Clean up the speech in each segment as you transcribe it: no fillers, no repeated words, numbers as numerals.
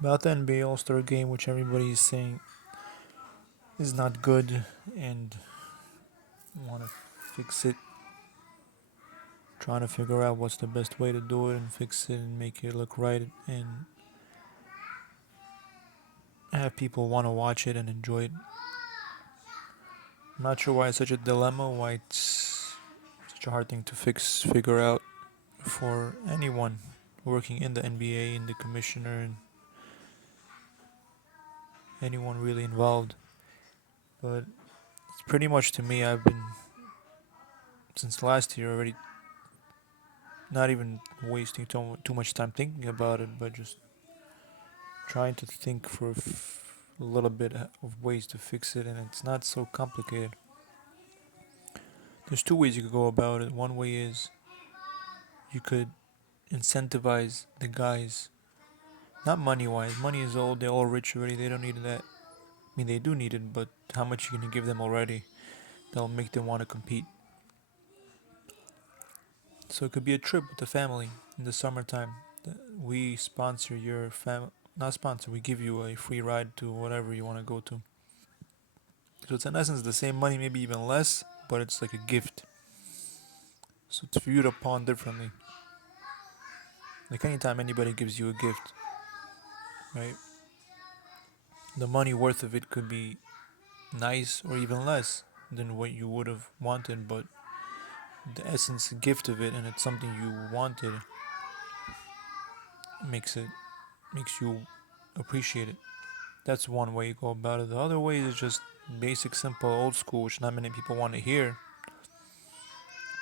About the NBA All Star game, which everybody is saying is not good and want to fix it, trying to figure out what's the best way to do it and fix it and make it look right and have people want to watch it and enjoy it. I'm not sure why it's such a dilemma, why it's such a hard thing to figure out for anyone working in the NBA, in the commissioner, and anyone really involved. But it's pretty much to me, I've been since last year already not even wasting too much time thinking about it, but just trying to think for a little bit of ways to fix it, and it's not so complicated. There's two ways you could go about it. One way is you could incentivize the guys, not money wise. Money is old, they're all rich already, they don't need that. I mean, they do need it, but how much you can give them already that'll make them want to compete. So it could be a trip with the family in the summertime. We sponsor your not sponsor, we give you a free ride to whatever you want to go to. So it's in essence the same money, maybe even less, but it's like a gift. So it's viewed upon differently. Like anytime anybody gives you a gift, right? The money worth of it could be nice or even less than what you would have wanted, but the essence gift of it and it's something you wanted makes it makes you appreciate it. That's one way you go about it. The other way is just basic, simple, old school, which not many people want to hear.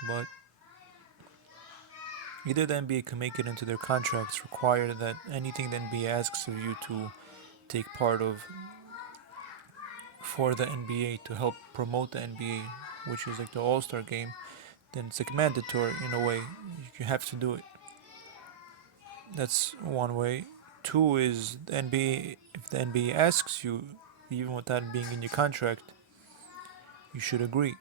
But either the NBA can make it into their contracts, require that anything the NBA asks of you to take part of for the NBA to help promote the NBA, which is like the All Star game, then it's like mandatory in a way. You have to do it. That's one way. Two is the NBA. If the NBA asks you, even without being in your contract, you should agree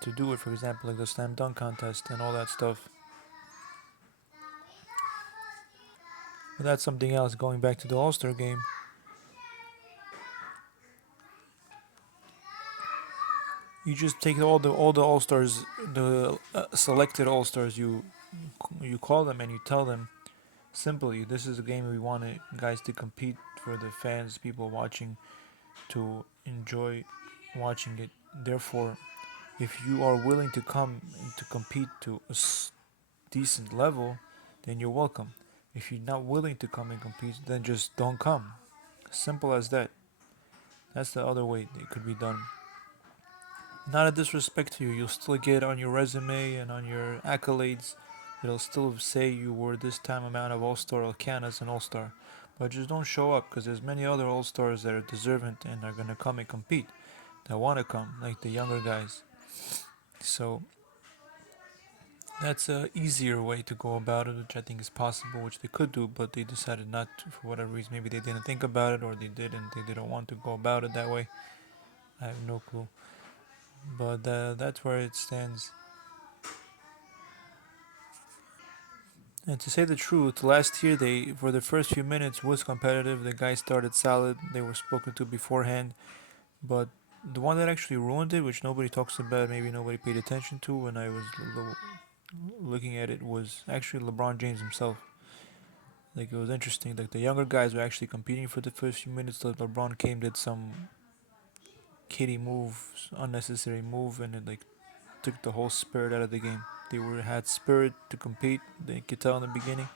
to do it. For example, like the slam dunk contest and all that stuff. But that's something else. Going back to the All Star game, you just take all the All Stars, the selected All Stars. You call them and you tell them simply, this is a game we want guys to compete for the fans, people watching to enjoy watching it. Therefore, if you are willing to come and to compete to a decent level, then you're welcome. If you're not willing to come and compete, then just don't come. Simple as that. That's the other way it could be done. Not a disrespect to you. You'll still get on your resume and on your accolades. It'll still say you were this time amount of All Star or can as an All Star. But just don't show up because there's many other All Stars that are deserving and are gonna come and compete. That wanna come, like the younger guys. So that's a easier way to go about it, which I think is possible, which they could do, but they decided not to for whatever reason. Maybe they didn't think about it, or they did and they didn't want to go about it that way. I have no clue. But that's where it stands. And to say the truth, last year they for the first few minutes was competitive. The guys started solid. They were spoken to beforehand, but the one that actually ruined it, which nobody talks about, maybe nobody paid attention to when I was looking at it, was actually LeBron James himself. Like it was interesting. Like the younger guys were actually competing for the first few minutes. Like LeBron came, did some kiddie move, unnecessary move, and it like took the whole spirit out of the game. They were had spirit to compete. They could tell in the beginning.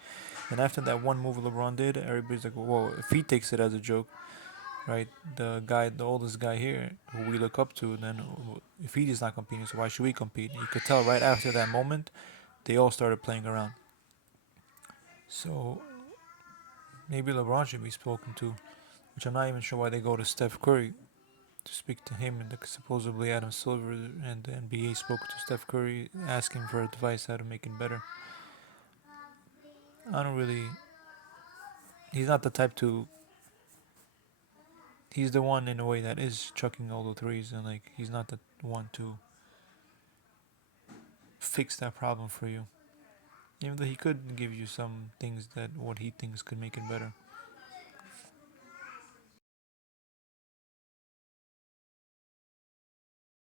And after that one move LeBron did, everybody's like, "Whoa!" If he takes it as a joke, right? The guy, the oldest guy here, who we look up to, then if he is not competing, so why should we compete? You could tell right after that moment, they all started playing around. So maybe LeBron should be spoken to, which I'm not even sure why they go to Steph Curry to speak to him. And supposedly Adam Silver and the NBA spoke to Steph Curry asking for advice how to make it better. I don't really. He's not the type to. He's the one in a way that is chucking all the threes, and like he's not the one to fix that problem for you. Even though he could give you some things that what he thinks could make it better.